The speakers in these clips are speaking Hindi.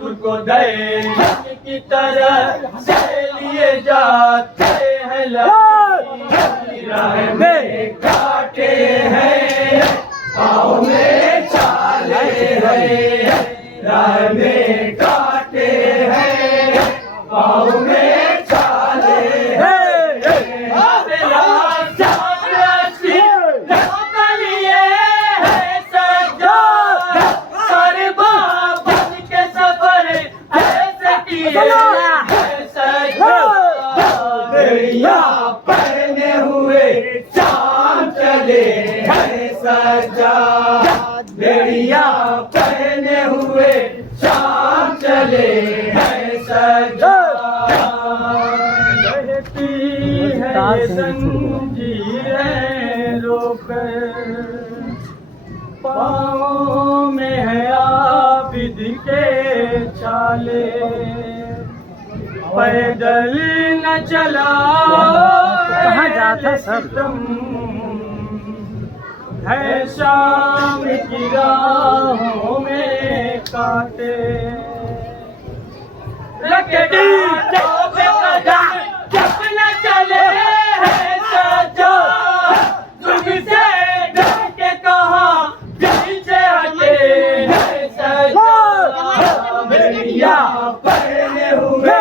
तुझको दे की तरह से लिए जाते हैं लगी, राह में कांटे हैं, पाँव में छाले हैं, राह में कांटे हैं, पाँव में छाले हैं। बेड़िया पहने हुए चांद चले हैं सजा, बेड़िया पहने हुए चांद चले हैं सजा। कहती है जंजीरें रोकर, पाँव में है आबिद के छाले, पैदल न चला कहाँ जाता सब है शाम की राहों में काटे, लकड़ी जब न चले है सजा, तुझसे डर के कहाँ पीछे हटे है सजा। बेड़िया पहने हुए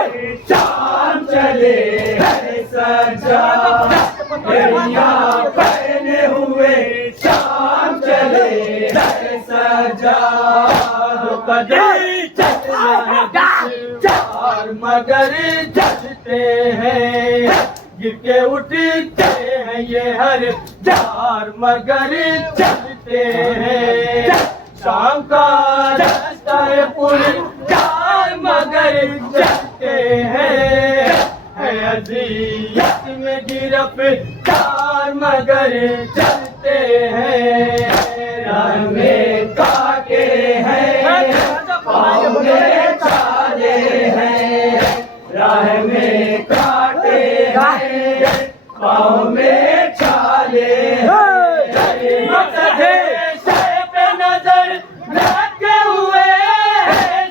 चांद चले हैं सजा, बेड़िया पहने हुए चांद चले हैं सजा। कदे चार मगर जलते हैं, गिर के उठते हैं ये हर चार मगर चलते हैं। शाम का रास्ता है पूरी चार मगर चलते हैं, अज़ियत में गिरफ्तार मगर चलते हैं। राह में कांटे हैं, पाँव में छाले हैं, राह में कांटे हैं, पाँव में छाले हैं। नजर रखे हुए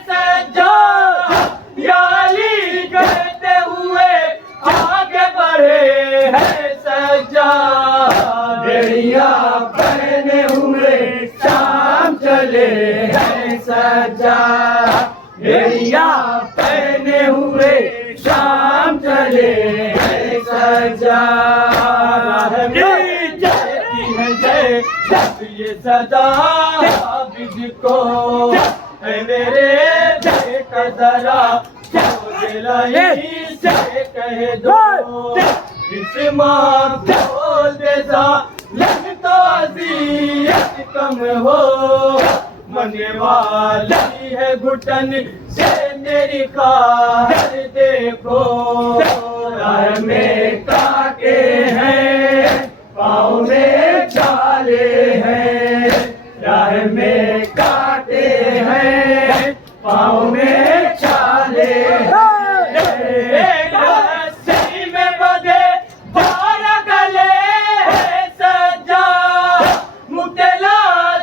सजा, याली करते हुए आगे बढ़े है सजा। बेड़िया पहने हुए शाम चले हैं सजा, बेड़िया पहने हुए शाम चले हैं सजा। ये सजा आबिद को है मेरे देखकर जरा, दिलाई से कह दो इस माँ बोल दे जा, लग तो अज़ियत कम हो, मरने वाली है घुटन से मेरी खार देखो। राह में कांटे हैं, पाँव में छाले हैं, राह में कांटे हैं, पाँव में छाले हैं। रस्सी में बंधे 12 गले सजा, मुक्तला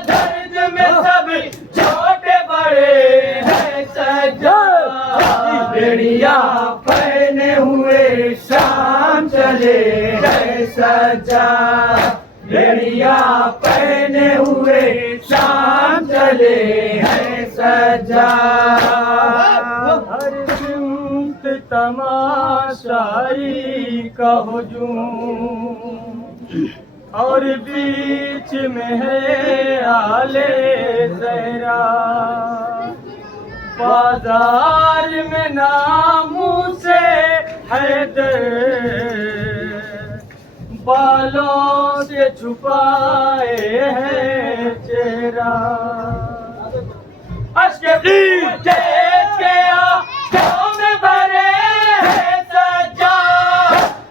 दर्द में सब छोटे बड़े हैं सजा। बेड़िया पहने हुए शाम चले हैं सजा, बेड़िया पहने हुए शाम चले हैं सजा। हर सिमत तमाशाई का हुजूम, और बीच में है आले ज़हरा, बाजार में नामू से हैदर, बालों से छुपाए है चेहरा। अश्क के आँखों में भरे है सजा,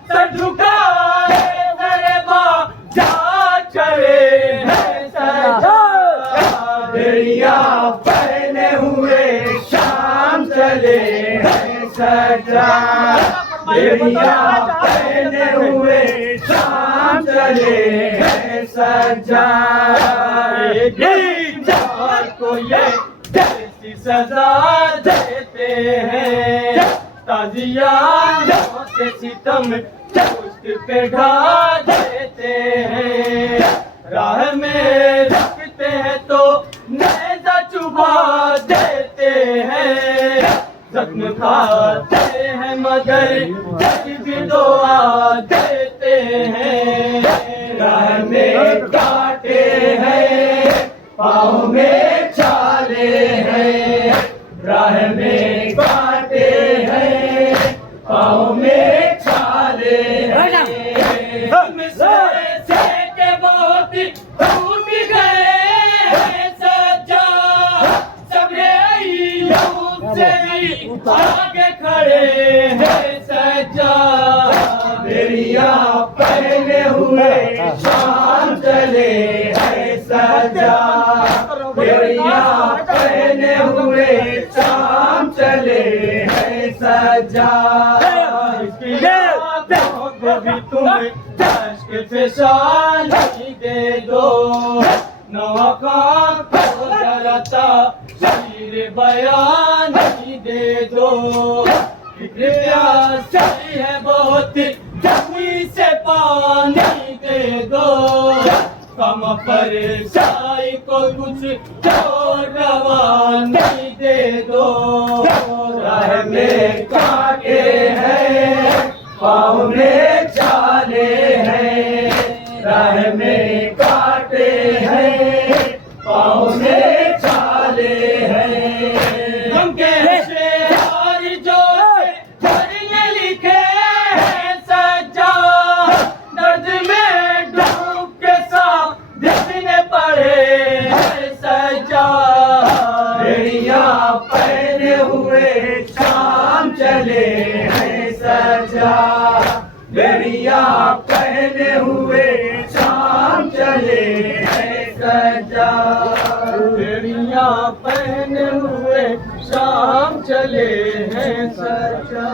सर झुकाए मेरे बाजा चले है सजा। बेड़िया पहने हुए शाम चले हैं सजा, बेड़िया पहने हुए शाम चले हैं सजा। को ये जैसी सजा देते हैं, ताजियानों से सितम पुष्ट पे ढा देते हैं, राह में रखते हैं तो नेज़ा चुभा देते हैं, जख्म खाते हैं मगर जब भी दुआ देते हैं, राह में कांटे हैं पाँव में छाले हैं, राह में कांटे हैं पाँव में छाले हैं, हम से के बहुत टूट गए हैं सज्जा, सबरे अय्यूब से भी आगे खड़े हैं सज्जा, बेड़िया पहने हुए शाम चले हैं सज्जा, बेड़िया पहने हुए शाम चले हैं सज्जा, को भी तुम दश्क पेशानी दे दो, नौकान को जराता शीर बयानी दे दो, प्यासी है बहुत जमी से पानी दे दो, कम पर साई को कुछ और रवानी दे दो, राह में कांटे हैं पाँव में छाले हैं, राह में कांटे हैं पाँव में छाले हैं, हम कैसे हारी जो धरने लिखे हैं सज्जा, दर्द में डूब के साथ देखने पड़े हैं सज्जा, बेड़िया पहने हुए शाम चले हैं सज्जा, बेड़िया पहने हुए शाम चले हैं सज्जा, बेड़िया पहने हुए शाम चले हैं सज्जा।